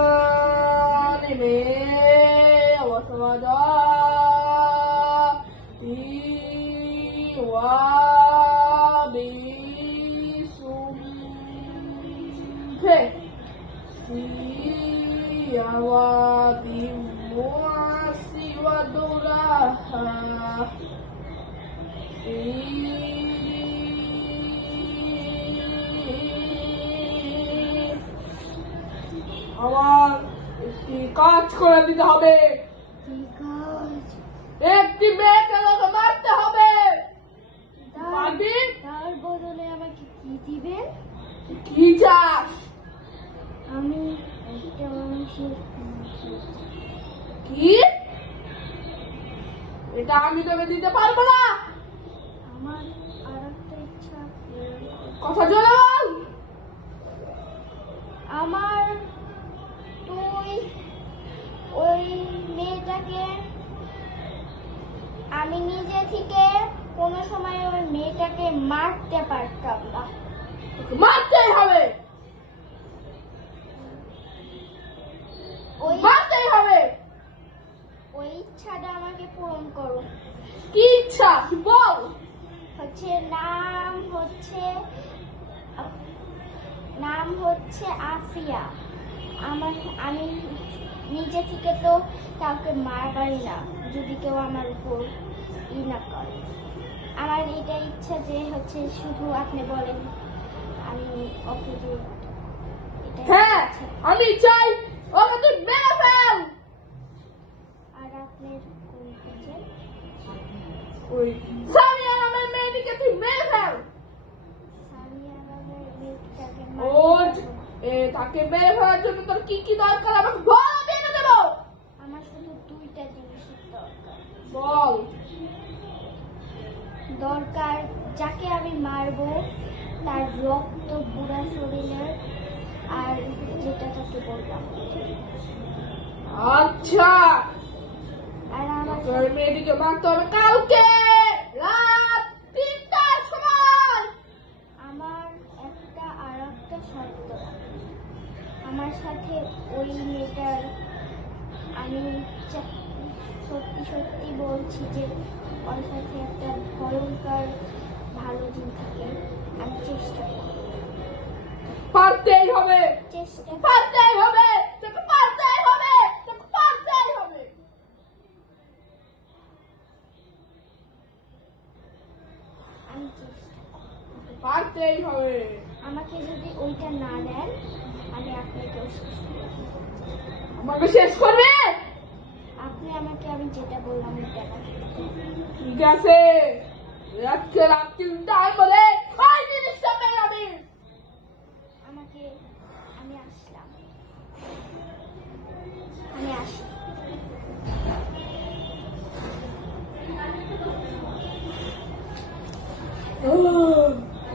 Anime wasada iwabisumke siyawati muasi waduraha আমার একটি কাজ করে দিতে হবে। একটি মেয়েকে মারতে হবে। তার বদলে আমাকে কি দিবেন? কি চাস? আমি একটা মানুষের কি? এটা আমি তোকে দিতে পারবো না। আমার আর একটা ইচ্ছা। কথা জোরে বল। আমার তুই ওই মেয়েটাকে আমি নিজে থেকে কোনো সময় ওই মেয়েটাকে মারতে পারতাম না। মারতেই হবে। মারতেই হবে। ওই ইচ্ছাটা আমাকে পূরণ করো। কি ইচ্ছা বল? নাম হচ্ছে আফিয়া। আমি নিজে থেকে তো কাউকে মারা পারি না যদি কেউ আমার উপর না করে। আমার এটা ইচ্ছা যে শুধু আপনি বলেন আমি ওকে যে হ্যাঁ আমি চাই ওকে তুই মেরে ফেল। আর আপনার কোন হচ্ছে ওই সামিয়া নামের মেয়েটিকে তুই মেরে ফেল। সামিয়া নামের মেয়েটাকে তাকে মেরে ফেলার জন্য তোর কি কি দরকার আমাকে বল, আমি এনে দেবো। আমার শুধু দুইটা জিনিসের দরকার। বল। দরকার যাকে আমি মারবো তার রক্ত পুরা শরীরের, আর যেটা তাকে বললাম। আচ্ছা আর আমার তোর মেয়েটিকে মারতে হবে কালকে রাত 3টার সময়। আমার আর একটা শর্ত। আমার সাথে ওই মেয়েটার আমি সত্যি সত্যি বলছি যে ওর সাথে একটা ভয়ঙ্কর ভালো দিন থাকে। আমি চেষ্টা করব। পারতেই হবে। চেষ্টা পারতেই হবে। তোকে পারতেই হবে। তোকে পারতেই হবে। আমি চেষ্টা করব। পারতেই হবে। আমাকে যদি ওইটা না দেন আমি আপনাকেও শেষ করব। আমাকে শেষ করবে? আপনি আমাকে আমি যেটা বললাম ওইটা না। ঠিক আছে আজকে রাত 3টায় বলে ওই জিনিসটা বেরাবে। আমি আসলাম। আমি আসি।